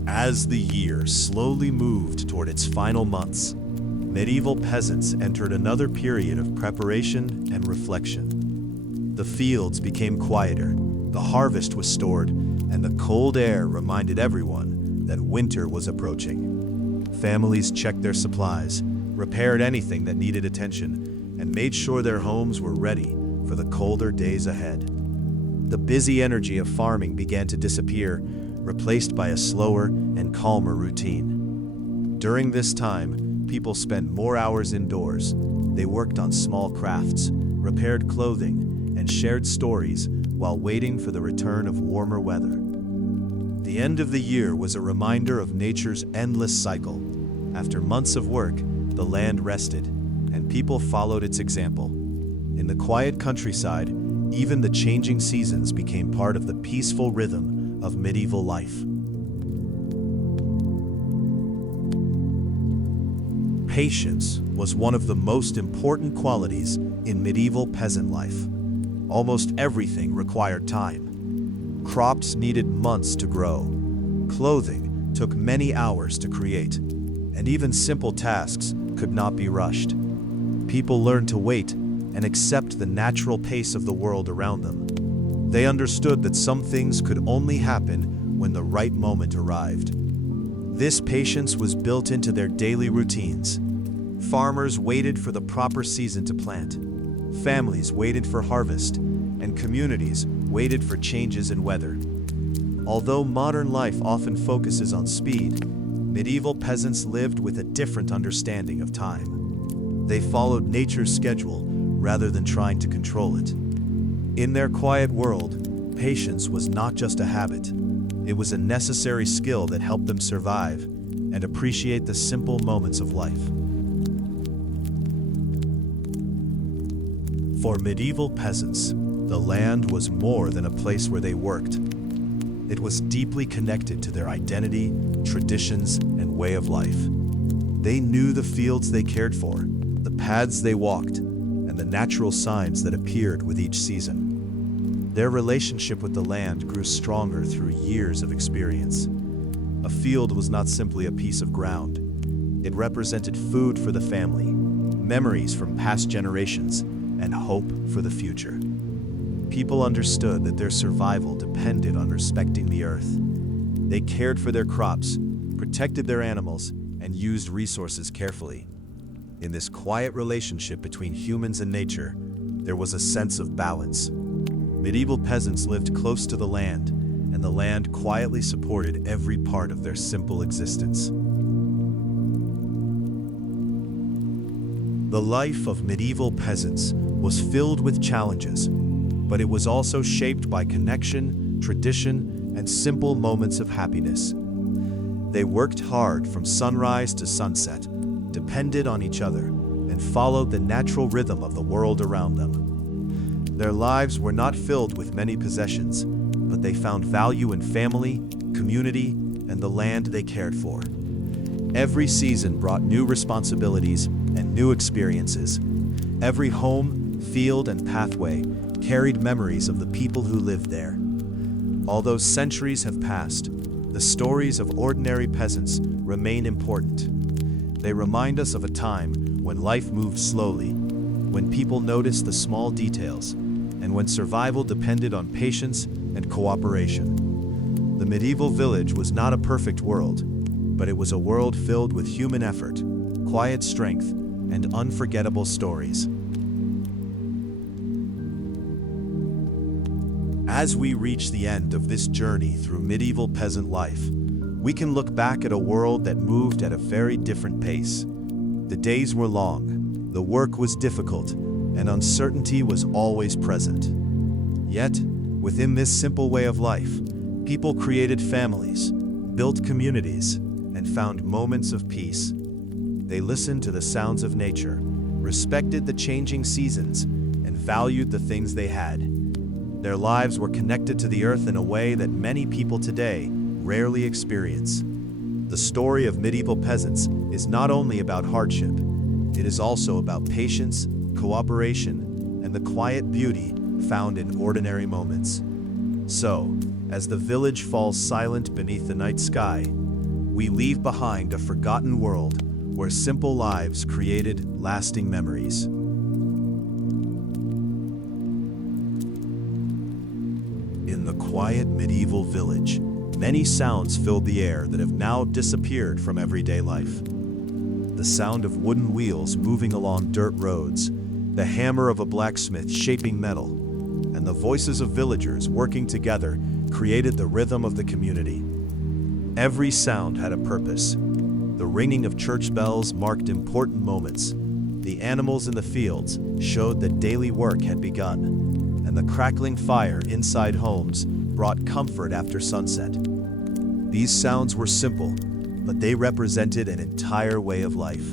As the year slowly moved toward its final months, medieval peasants entered another period of preparation and reflection. The fields became quieter, the harvest was stored, and the cold air reminded everyone that winter was approaching. Families checked their supplies, repaired anything that needed attention, and made sure their homes were ready for the colder days ahead. The busy energy of farming began to disappear, replaced by a slower and calmer routine. During this time, people spent more hours indoors. They worked on small crafts, repaired clothing, and shared stories while waiting for the return of warmer weather. The end of the year was a reminder of nature's endless cycle. After months of work, the land rested, and people followed its example. In the quiet countryside, even the changing seasons became part of the peaceful rhythm of medieval life. Patience was one of the most important qualities in medieval peasant life. Almost everything required time. Crops needed months to grow. Clothing took many hours to create, and even simple tasks could not be rushed. People learned to wait and accept the natural pace of the world around them. They understood that some things could only happen when the right moment arrived. This patience was built into their daily routines. Farmers waited for the proper season to plant. Families waited for harvest, and communities waited for changes in weather. Although modern life often focuses on speed, medieval peasants lived with a different understanding of time. They followed nature's schedule rather than trying to control it. In their quiet world, patience was not just a habit. It was a necessary skill that helped them survive and appreciate the simple moments of life. For medieval peasants, the land was more than a place where they worked. It was deeply connected to their identity, traditions, and way of life. They knew the fields they cared for, the paths they walked, and the natural signs that appeared with each season. Their relationship with the land grew stronger through years of experience. A field was not simply a piece of ground. It represented food for the family, memories from past generations, and hope for the future. People understood that their survival depended on respecting the earth. They cared for their crops, protected their animals, and used resources carefully. In this quiet relationship between humans and nature, there was a sense of balance. Medieval peasants lived close to the land, and the land quietly supported every part of their simple existence. The life of medieval peasants was filled with challenges, but it was also shaped by connection, tradition, and simple moments of happiness. They worked hard from sunrise to sunset, depended on each other, and followed the natural rhythm of the world around them. Their lives were not filled with many possessions, but they found value in family, community, and the land they cared for. Every season brought new responsibilities and new experiences. Every home, field, and pathway carried memories of the people who lived there. Although centuries have passed, the stories of ordinary peasants remain important. They remind us of a time when life moved slowly, when people noticed the small details, and when survival depended on patience and cooperation. The medieval village was not a perfect world, but it was a world filled with human effort, quiet strength, and unforgettable stories. As we reach the end of this journey through medieval peasant life, we can look back at a world that moved at a very different pace. The days were long, the work was difficult, and uncertainty was always present. Yet, within this simple way of life, people created families, built communities, and found moments of peace. They listened to the sounds of nature, respected the changing seasons, and valued the things they had. Their lives were connected to the earth in a way that many people today rarely experience. The story of medieval peasants is not only about hardship, it is also about patience, cooperation, and the quiet beauty found in ordinary moments. So, as the village falls silent beneath the night sky, we leave behind a forgotten world where simple lives created lasting memories. In the quiet medieval village, many sounds filled the air that have now disappeared from everyday life. The sound of wooden wheels moving along dirt roads, the hammer of a blacksmith shaping metal, and the voices of villagers working together created the rhythm of the community. Every sound had a purpose. The ringing of church bells marked important moments. The animals in the fields showed that daily work had begun, and the crackling fire inside homes brought comfort after sunset. These sounds were simple, but they represented an entire way of life.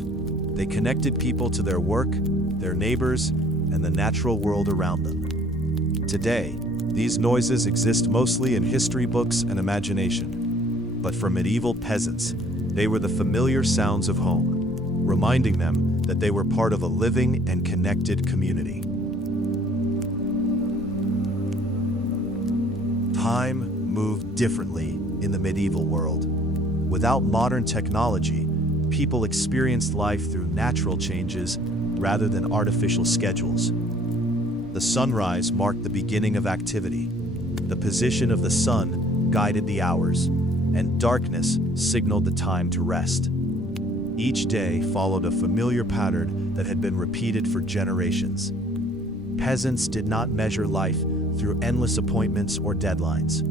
They connected people to their work, their neighbors, and the natural world around them. Today, these noises exist mostly in history books and imagination. But for medieval peasants, they were the familiar sounds of home, reminding them that they were part of a living and connected community. Time moved differently in the medieval world. Without modern technology, people experienced life through natural changes rather than artificial schedules. The sunrise marked the beginning of activity. The position of the sun guided the hours, and darkness signaled the time to rest. Each day followed a familiar pattern that had been repeated for generations. Peasants did not measure life through endless appointments or deadlines.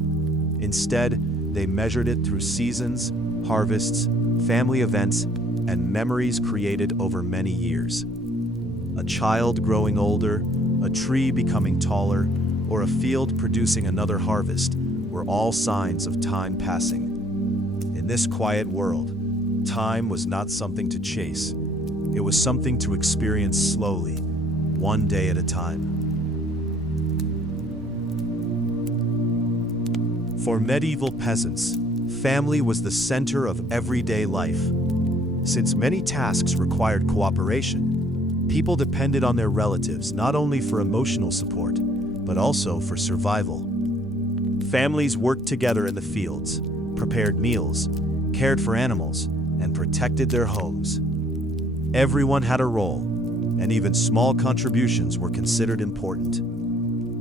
Instead, they measured it through seasons, harvests, family events, and memories created over many years. A child growing older, a tree becoming taller, or a field producing another harvest were all signs of time passing. In this quiet world, time was not something to chase. It was something to experience slowly, one day at a time. For medieval peasants, family was the center of everyday life. Since many tasks required cooperation, people depended on their relatives not only for emotional support, but also for survival. Families worked together in the fields, prepared meals, cared for animals, and protected their homes. Everyone had a role, and even small contributions were considered important.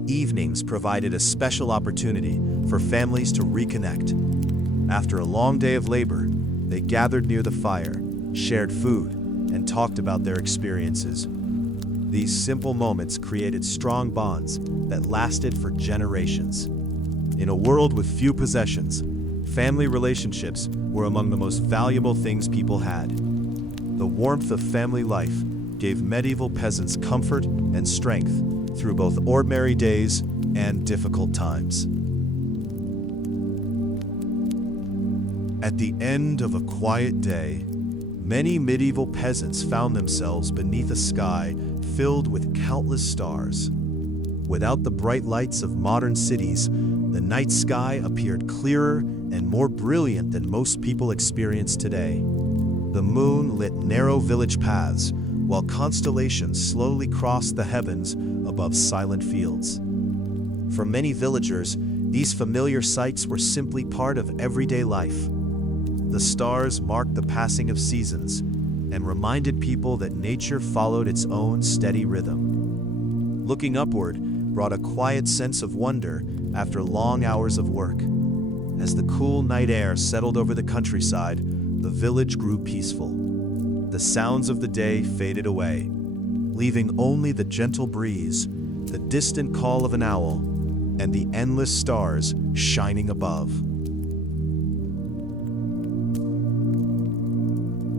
Evenings provided a special opportunity for families to reconnect. After a long day of labor, they gathered near the fire, shared food, and talked about their experiences. These simple moments created strong bonds that lasted for generations. In a world with few possessions, family relationships were among the most valuable things people had. The warmth of family life gave medieval peasants comfort and strength through both ordinary days and difficult times. At the end of a quiet day, many medieval peasants found themselves beneath a sky filled with countless stars. Without the bright lights of modern cities, the night sky appeared clearer and more brilliant than most people experience today. The moon lit narrow village paths, while constellations slowly crossed the heavens above silent fields. For many villagers, these familiar sights were simply part of everyday life. The stars marked the passing of seasons and reminded people that nature followed its own steady rhythm. Looking upward brought a quiet sense of wonder after long hours of work. As the cool night air settled over the countryside, the village grew peaceful. The sounds of the day faded away, leaving only the gentle breeze, the distant call of an owl, and the endless stars shining above.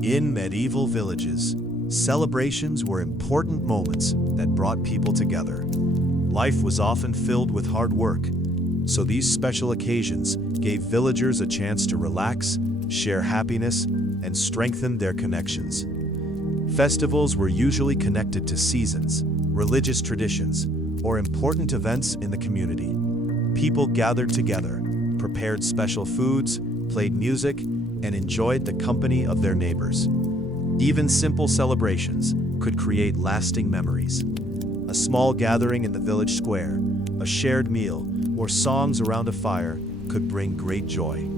In medieval villages, celebrations were important moments that brought people together. Life was often filled with hard work, so these special occasions gave villagers a chance to relax, share happiness, and strengthen their connections. Festivals were usually connected to seasons, religious traditions, or important events in the community. People gathered together, prepared special foods, played music, and enjoyed the company of their neighbors. Even simple celebrations could create lasting memories. A small gathering in the village square, a shared meal, or songs around a fire could bring great joy.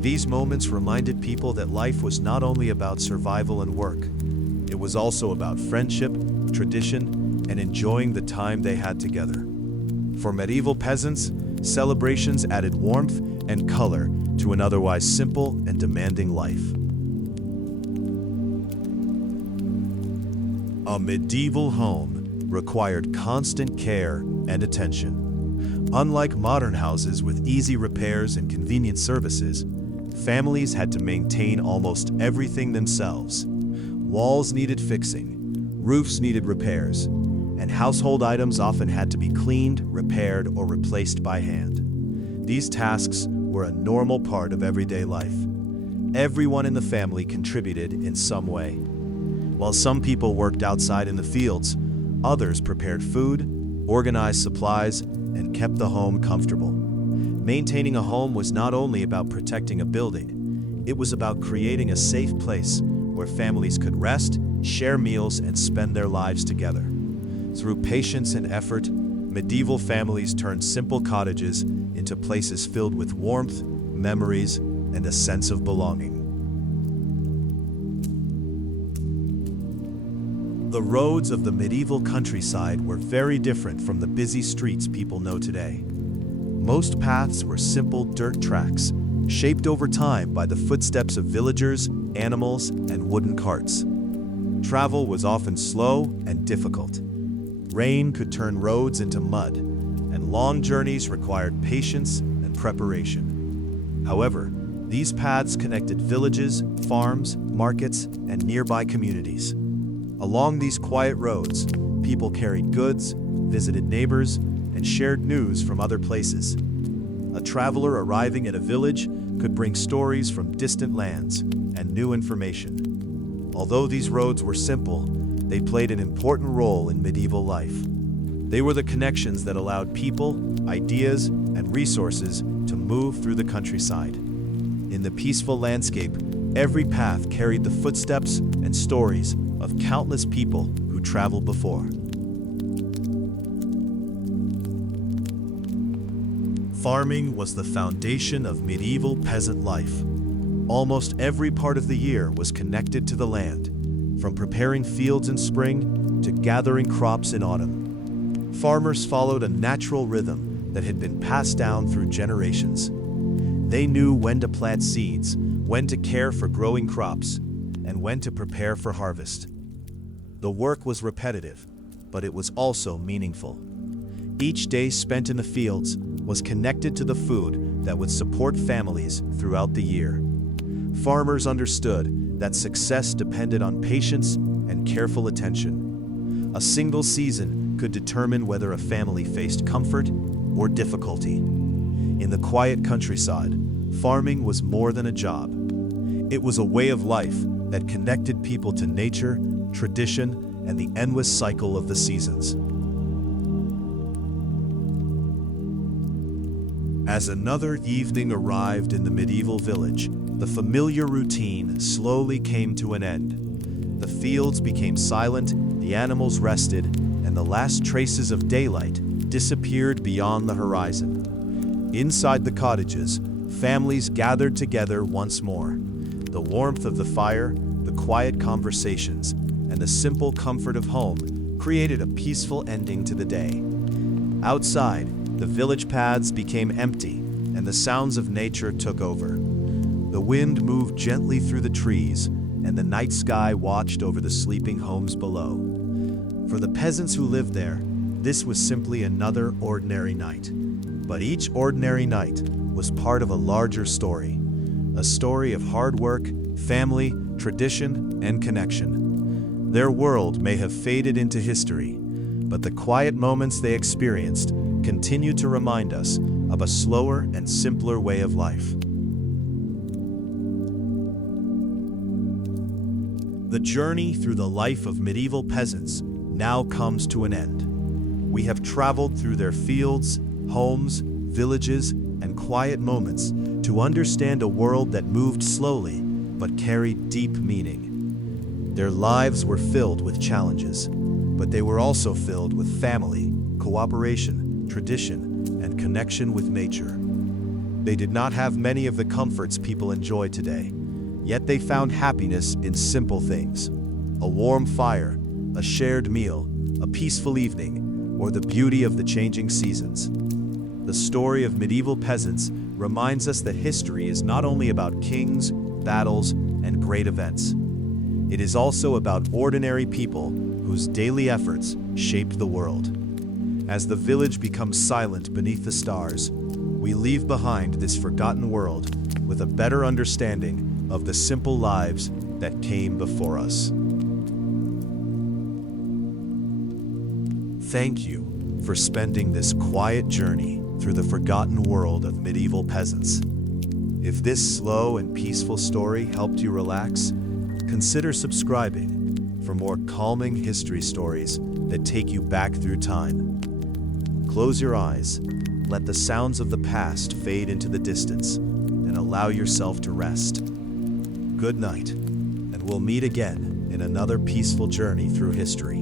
These moments reminded people that life was not only about survival and work, it was also about friendship, tradition, and enjoying the time they had together. For medieval peasants, celebrations added warmth and color to an otherwise simple and demanding life. A medieval home required constant care and attention. Unlike modern houses with easy repairs and convenient services, families had to maintain almost everything themselves. Walls needed fixing, roofs needed repairs, and household items often had to be cleaned, repaired, or replaced by hand. These tasks were a normal part of everyday life. Everyone in the family contributed in some way. While some people worked outside in the fields, others prepared food, organized supplies, and kept the home comfortable. Maintaining a home was not only about protecting a building, it was about creating a safe place where families could rest, share meals, and spend their lives together. Through patience and effort, medieval families turned simple cottages into places filled with warmth, memories, and a sense of belonging. The roads of the medieval countryside were very different from the busy streets people know today. Most paths were simple dirt tracks, shaped over time by the footsteps of villagers, animals, and wooden carts. Travel was often slow and difficult. Rain could turn roads into mud, and long journeys required patience and preparation. However, these paths connected villages, farms, markets, and nearby communities. Along these quiet roads, people carried goods, visited neighbors, and shared news from other places. A traveler arriving at a village could bring stories from distant lands and new information. Although these roads were simple, they played an important role in medieval life. They were the connections that allowed people, ideas, and resources to move through the countryside. In the peaceful landscape, every path carried the footsteps and stories of countless people who traveled before. Farming was the foundation of medieval peasant life. Almost every part of the year was connected to the land, from preparing fields in spring to gathering crops in autumn. Farmers followed a natural rhythm that had been passed down through generations. They knew when to plant seeds, when to care for growing crops, and when to prepare for harvest. The work was repetitive, but it was also meaningful. Each day spent in the fields was connected to the food that would support families throughout the year. Farmers understood that success depended on patience and careful attention. A single season could determine whether a family faced comfort or difficulty. In the quiet countryside, farming was more than a job. It was a way of life that connected people to nature, tradition, and the endless cycle of the seasons. As another evening arrived in the medieval village, the familiar routine slowly came to an end. The fields became silent, the animals rested, and the last traces of daylight disappeared beyond the horizon. Inside the cottages, families gathered together once more. The warmth of the fire, the quiet conversations, and the simple comfort of home created a peaceful ending to the day. Outside, the village paths became empty, and the sounds of nature took over. The wind moved gently through the trees, and the night sky watched over the sleeping homes below. For the peasants who lived there, this was simply another ordinary night. But each ordinary night was part of a larger story, a story of hard work, family, tradition, and connection. Their world may have faded into history, but the quiet moments they experienced continue to remind us of a slower and simpler way of life. The journey through the life of medieval peasants now comes to an end. We have traveled through their fields, homes, villages, and quiet moments to understand a world that moved slowly but carried deep meaning. Their lives were filled with challenges, but they were also filled with family, cooperation, tradition, and connection with nature. They did not have many of the comforts people enjoy today, yet they found happiness in simple things: a warm fire, a shared meal, a peaceful evening, or the beauty of the changing seasons. The story of medieval peasants reminds us that history is not only about kings, battles, and great events. It is also about ordinary people whose daily efforts shaped the world. As the village becomes silent beneath the stars, we leave behind this forgotten world with a better understanding of the simple lives that came before us. Thank you for spending this quiet journey through the forgotten world of medieval peasants. If this slow and peaceful story helped you relax, consider subscribing for more calming history stories that take you back through time. Close your eyes, let the sounds of the past fade into the distance, and allow yourself to rest. Good night, and we'll meet again in another peaceful journey through history.